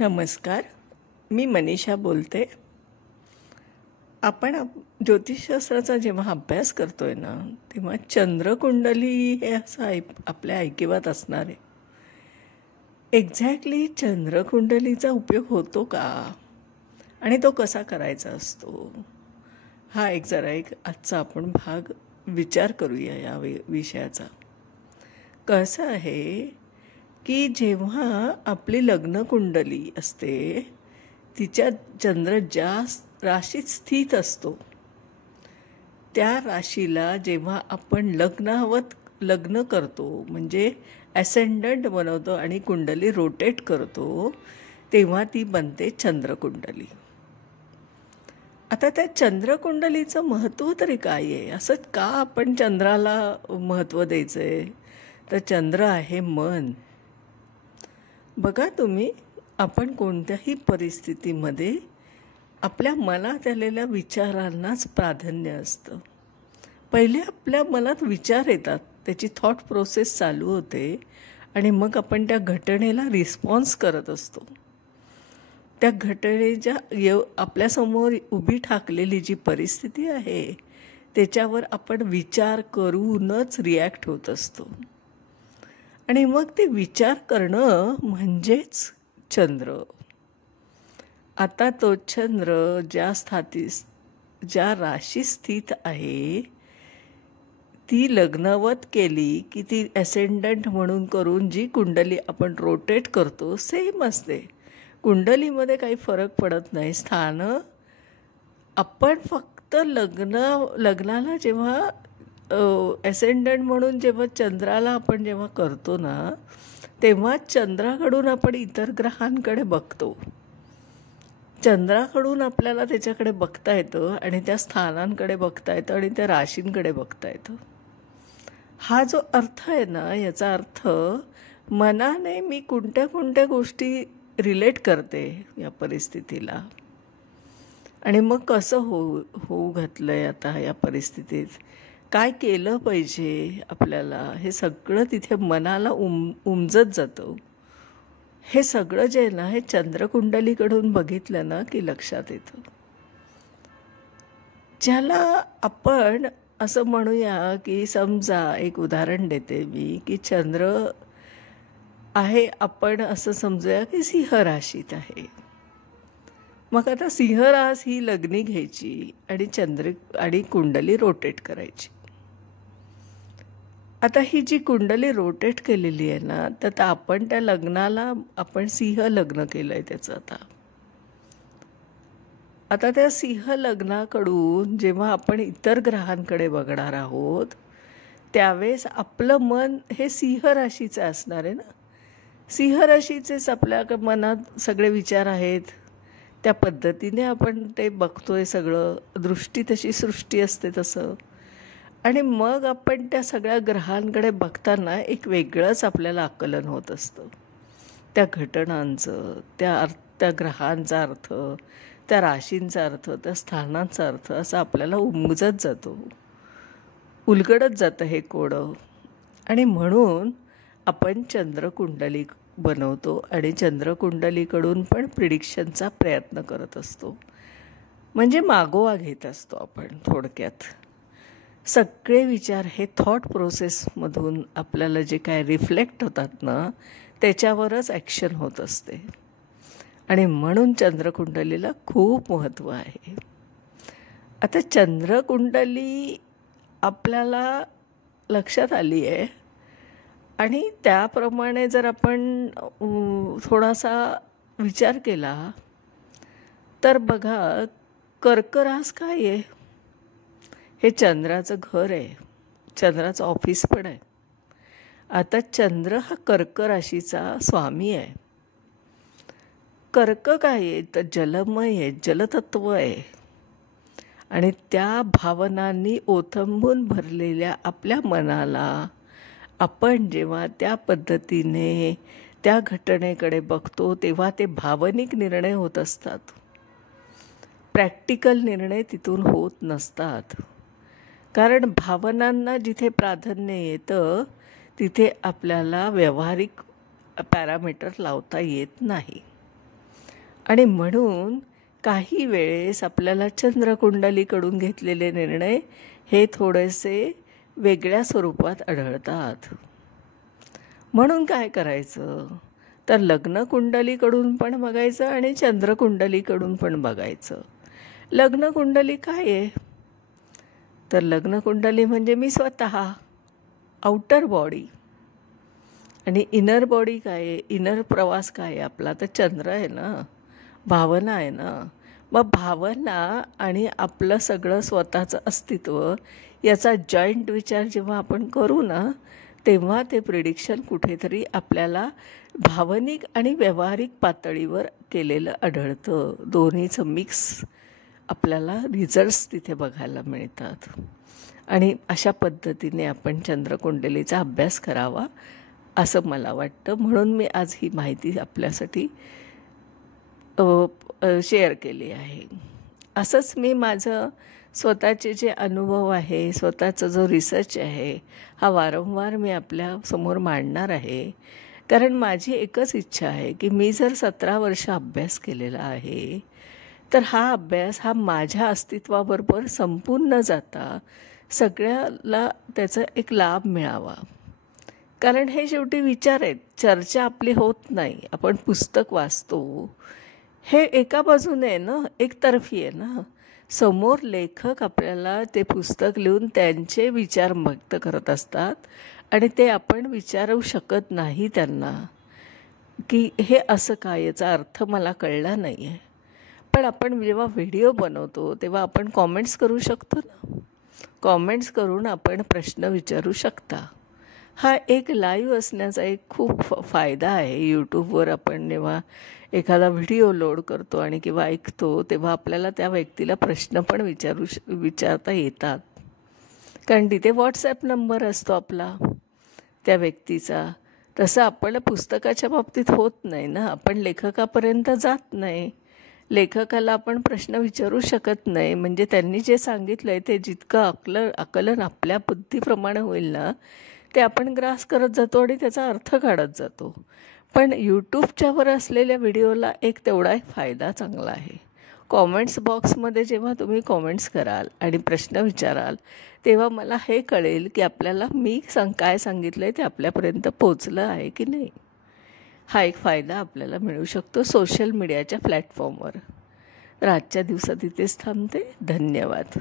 नमस्कार. मी मनीषा बोलते. आपण ज्योतिषशास्त्राचा जेव्हा अभ्यास करतोय ना, तेव्हा चंद्रकुंडली हे असं आपल्या ऐकिवात असणार आहे. एक्झॅक्टली चंद्रकुंडलीचा उपयोग होतो का आणि तो कसा करायचा असतो, हा एक आजचा आपण भाग विचार करूया या विषयाचा. कसं आहे की जेव्हा आपली लग्नकुंडली असते, तिच्या चंद्र ज्या राशीत स्थित असतो, त्या राशीला जेव्हा आपण लग्न करतो, म्हणजे ॲसेंडंट बनवतो आणि कुंडली रोटेट करतो, तेव्हा ती बनते चंद्रकुंडली. आता त्या चंद्रकुंडलीचं महत्त्व तरी काय आहे? असंच का आपण चंद्राला महत्त्व द्यायचं आहे? तर चंद्र आहे मन. बघा तुम्ही, आपण कोणत्याही परिस्थितीमध्ये आपल्या मनात आलेल्या विचारांनाच प्राधान्य असतं. पहिले आपल्या मनात विचार येतात, त्याची थॉट प्रोसेस चालू होते आणि मग आपण त्या घटनेला रिस्पॉन्स करत असतो. त्या घटनेच्या आपल्यासमोर उभी ठाकलेली जी परिस्थिती आहे, त्याच्यावर आपण विचार करूनच रिॲक्ट होत असतो. आणि मग ते विचार करणं म्हणजेच चंद्र. आता तो चंद्र ज्या राशी स्थित आहे, ती लग्नवत केली की ती ॲसेंडंट म्हणून करून जी कुंडली आपण रोटेट करतो, सेम असते. कुंडलीमध्ये काही फरक पडत नाही. आपण फक्त लग्नाला जेव्हा ॲसेंडंट म्हणून जेव्हा चंद्राला आपण जेव्हा करतो ना, तेव्हा चंद्राकडून आपण इतर ग्रहांकडे बघतो. चंद्राकडून आपल्याला त्याच्याकडे बघता येतं आणि त्या स्थानांकडे बघता येतं आणि त्या राशींकडे बघता येतं. हा जो अर्थ आहे ना, याचा अर्थ मनाने मी कोणत्या गोष्टी रिलेट करते या परिस्थितीला, आणि मग कसं होऊ घातलं आहे आता या परिस्थितीत, काय केलं पाहिजे आपल्याला, हे सगळं तिथे मनाला उमजत जातं. हे सगळं जे आहे ना, हे चंद्रकुंडलीकडून बघितलं ना की लक्षात येतं. ज्याला आपण असं म्हणूया की, समजा एक उदाहरण देते मी, की चंद्र आहे, आपण असं समजूया की सिंह राशीत आहे. मग आता सिंह रास ही लग्नी घ्यायची आणि कुंडली रोटेट करायची. आता ही जी कुंडली रोटेट केलेली आहे ना, तर आपण त्या लग्नाला आपण सिंह लग्न केलं आहे त्याचं. आता त्या सिंह लग्नाकडून जेव्हा आपण इतर ग्रहांकडे बघणार आहोत, त्यावेळेस आपलं मन हे सिंह राशीचं असणार आहे ना. सिंह राशीचेच आपल्या मनात सगळे विचार आहेत. त्या पद्धतीने आपण ते बघतोय सगळं. दृष्टी तशी सृष्टी असते तसं. आणि मग आपण त्या सगळ्या ग्रहांकडे बघताना एक वेगळंच आपल्याला आकलन होत असतं. त्या घटनांचं, त्या ग्रहांचा अर्थ, त्या राशींचा अर्थ, त्या स्थानांचा अर्थ असं आपल्याला उमजत जातो, उलगडत जातं हे कोडं. आणि म्हणून आपण चंद्रकुंडली बनवतो आणि चंद्रकुंडलीकडून पण प्रिडिक्शनचा प्रयत्न करत असतो. म्हणजे मागोवा घेत असतो आपण. थोडक्यात सगळे विचार हे थॉट प्रोसेसमधून आपल्याला जे काय रिफ्लेक्ट होतात ना, त्याच्यावरच ॲक्शन होत असते. आणि म्हणून चंद्रकुंडलीला खूप महत्त्व आहे. आता चंद्रकुंडली आपल्याला लक्षात आली आहे, आणि त्याप्रमाणे जर आपण थोडासा विचार केला तर बघा, कर्क रास काय आहे? हे चंद्राचं घर आहे, चंद्राचं ऑफिस पण आहे. आता चंद्र हा कर्क राशीचा स्वामी आहे. कर्क काय आहे? तर जलमय आहे, जलतत्व आहे. आणि त्या भावनांनी ओथंबून भरलेल्या आपल्या मनाला आपण जेव्हा त्या पद्धतीने त्या घटनेकडे बघतो, तेव्हा ते भावनिक निर्णय होत असतात. प्रॅक्टिकल निर्णय तिथून होत नसतात. कारण भावनांना जिथे प्राधान्य येतं, तिथे आपल्याला व्यावहारिक पॅरामीटर लावता येत नाही. आणि म्हणून काही वेळेस आपल्याला चंद्रकुंडलीकडून घेतलेले निर्णय हे थोडेसे वेगळ्या स्वरूपात आढळतात. म्हणून काय करायचं तर लग्नकुंडलीकडून पण बघायचं आणि चंद्रकुंडलीकडून पण बघायचं. लग्नकुंडली काय आहे तर लग्नकुंडली म्हणजे मी स्वतः, आउटर बॉडी. आणि इनर बॉडी काय आहे, इनर प्रवास काय आहे आपला तर चंद्र आहे ना, भावना आहे ना. मग भावना आणि आपलं सगळं स्वतःचं अस्तित्व याचा जॉईंट विचार जेव्हा आपण करू ना, तेव्हा ते प्रिडिक्शन कुठेतरी आपल्याला भावनिक आणि व्यावहारिक पातळीवर केलेलं आढळतं. दोन्हीचं मिक्स आपल्याला रिझल्ट्स तिथे बघायला मिळतात. आणि अशा पद्धतीने आपण चंद्रकुंडलीचा अभ्यास करावा असं मला वाटतं. म्हणून मी आज ही माहिती आपल्यासाठी शेअर केली आहे. असंच मी माझं स्वतःचे जे अनुभव आहे, स्वतःचा जो रिसर्च आहे, हा वारंवार मी आपल्यासमोर मांडणार आहे. कारण माझी एकच इच्छा आहे की मी जर 17 वर्ष अभ्यास केलेला आहे तर हा अभ्यास हा माझ्या अस्तित्वाबरोबर संपून न जाता सगळ्याला त्याचा एक लाभ मिळावा. कारण हे शेवटी विचार आहेत, चर्चा आपली होत नाही. आपण पुस्तक वाचतो हे एका बाजूने आहे ना, एकतर्फी आहे ना. समोर लेखक आपल्याला ते पुस्तक लिहून त्यांचे विचार व्यक्त करत असतात आणि ते आपण विचारू शकत नाही त्यांना की हे असं काय, याचा अर्थ मला कळला नाही आहे. पण आपण जेव्हा व्हिडिओ बनवतो तेव्हा आपण कॉमेंट्स करू शकतो ना. कॉमेंट्स करून आपण प्रश्न विचारू शकता. हा एक लाईव्ह असण्याचा एक खूप फायदा आहे. यूट्यूबवर आपण जेव्हा एखादा व्हिडिओ लोड करतो आणि किंवा ऐकतो तेव्हा आपल्याला त्या व्यक्तीला प्रश्न पण विचारता येतात. कारण तिथे व्हॉट्सॲप नंबर असतो आपला त्या व्यक्तीचा. तसं आपल्याला पुस्तकाच्या बाबतीत होत नाही ना. आपण लेखकापर्यंत जात नाही. लेखकाला आपण प्रश्न विचारू शकत नाही. म्हणजे त्यांनी जे सांगितलं आहे ते जितकं आकलन आपल्या बुद्धीप्रमाणे होईल ना ते आपण ग्रास करत जातो आणि त्याचा अर्थ काढत जातो. पण यूट्यूबच्यावर असलेल्या व्हिडिओला एक तेवढा एक फायदा चांगला आहे. कॉमेंट्स बॉक्समध्ये जेव्हा तुम्ही कॉमेंट्स कराल आणि प्रश्न विचाराल तेव्हा मला हे कळेल की आपल्याला मी काय सांगितलं आहे ते आपल्यापर्यंत पोचलं आहे की नाही. हा एक फायदा आपल्याला मिळू शकतो सोशल मीडियाच्या प्लॅटफॉर्मवर. तर आजच्या दिवसात इथेच थांबते. धन्यवाद.